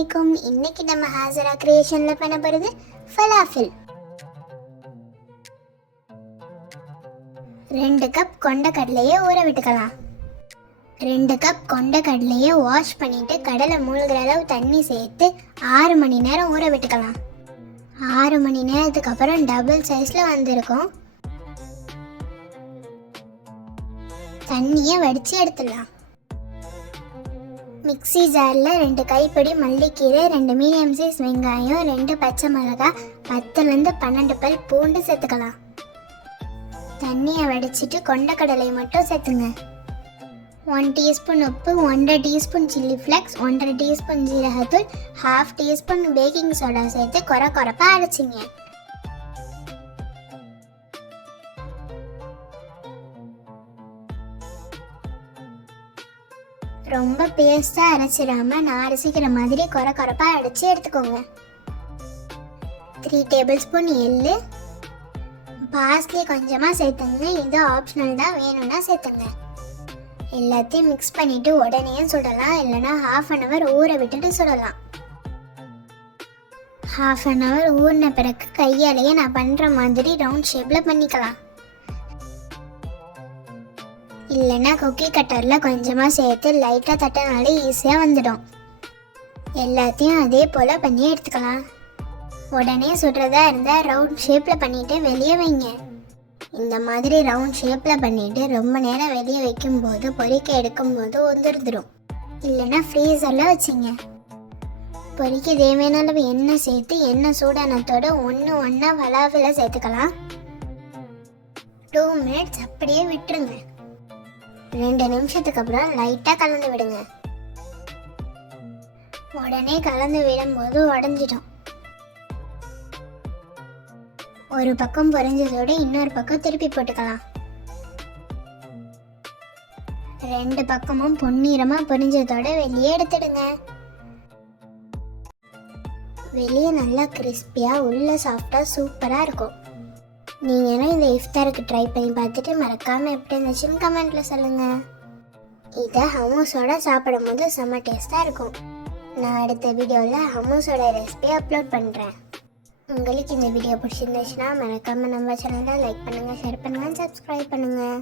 அலைக்கும். இன்னைக்கு நம்ம ஹாசரா கிரியேஷன்ல பண்ண போறது ஃபலாஃபில். 2 கப் கொண்டக்கடலையை ஊற விட்டுக்கலாம். 2 கப் கொண்டக்கடலையை வாஷ் பண்ணிட்டு கடலை மூழ்கிற அளவு தண்ணி சேர்த்து 6 மணி நேரம் ஊற விட்டுக்கலாம். 6 மணி நேரத்துக்கு அப்புறம் டபுள் சைஸ்ல வந்திருக்கும். தண்ணியை வடித்து எடுத்துடலாம். மிக்ஸி ஜாரில் 2 கைப்பிடி மல்லிக்கீரை, 2 மீடியம் சைஸ் வெங்காயம், 2 பச்சை மிளகாய், 10லேருந்து 12 பல் பூண்டு சேர்த்துக்கலாம். தண்ணியை வடிச்சிட்டு கொண்டக்கடலை மட்டும் சேர்த்துங்க. 1 டீஸ்பூன் உப்பு, 1/2 டீஸ்பூன் சில்லி ஃப்ளேக்ஸ், 1/2 டீஸ்பூன் ஜீரகத்தூள், 1/2 டீஸ்பூன் பேக்கிங் சோடா சேர்த்து கொரப்பாக அரைச்சிங்க. ரொம்ப பேஸ்ட்டாக அரைச்சிடாம நான் அரைச்சிக்கிற மாதிரி கொரப்பாக அரைச்சி எடுத்துக்கோங்க. 3 டேபிள் ஸ்பூன் எள்ளு, பார்ஸ்லி கொஞ்சமாக சேர்த்துங்க. இது ஆப்ஷனல் தான், வேணும்னா சேர்த்துங்க. எல்லாத்தையும் மிக்ஸ் பண்ணிவிட்டு உடனே சுடலாம், இல்லைனா 1/2 hour ஊற விட்டுட்டு சுடலாம். 1/2 hour ஊறின பிறகு கையாலேயே நான் பண்ணுற மாதிரி ரவுண்ட் ஷேப்பில் பண்ணிக்கலாம். இல்லைன்னா குக்கி கட்டரில் கொஞ்சமாக சேர்த்து லைட்டாக தட்டினாலே ஈஸியாக வந்துடும். எல்லாத்தையும் அதே போல் பண்ணி எடுத்துக்கலாம். உடனே சுடுறதா இருந்தால் ரவுண்ட் ஷேப்பில் பண்ணிவிட்டு வெளியே வைங்க. இந்த மாதிரி ரவுண்ட் ஷேப்பில் பண்ணிவிட்டு ரொம்ப நேரம் வெளியே வைக்கும்போது பொரிக்க எடுக்கும்போது உதிர்ந்துடும். இல்லைன்னா ஃப்ரீசரில் வச்சுங்க. பொரிக்க தேவையான அளவு எண்ணெய் சேர்த்து எண்ணெய் சூடானத்தோடு ஒன்றா ஃபலாஃபிலை சேர்த்துக்கலாம். 2 minutes அப்படியே விட்டுருங்க. 2 நிமிஷத்துக்கு அப்புறம் லைட்டாக கலந்து விடுங்க. உடனே கலந்து விடும்போது உடஞ்சிடும். ஒரு பக்கம் பொரிஞ்சதோடு இன்னொரு பக்கம் திருப்பி போட்டுக்கலாம். 2 பக்கமும் பொன்னிறமாக பொரிஞ்சதோட வெளியே எடுத்துடுங்க. வெளியே நல்லா கிறிஸ்பியாக உள்ள சாஃப்டாக சூப்பராக இருக்கும். நீங்களும் இந்த இஃப்தாருக்கு ட்ரை பண்ணி பார்த்துட்டு மறக்காமல் எப்படி இருந்துச்சுன்னு கமெண்ட்டில் சொல்லுங்கள். இதை ஹமூஸோட சாப்பிடும் போது செம்ம டேஸ்ட்டாக இருக்கும். நான் அடுத்த வீடியோவில் ஹமூஸோட ரெசிபியை அப்லோட் பண்ணுறேன். உங்களுக்கு இந்த வீடியோ பிடிச்சிருந்துச்சுன்னா மறக்காமல் நம்ம சேனலை லைக் பண்ணுங்கள், ஷேர் பண்ணுங்கள், சப்ஸ்கிரைப் பண்ணுங்கள்.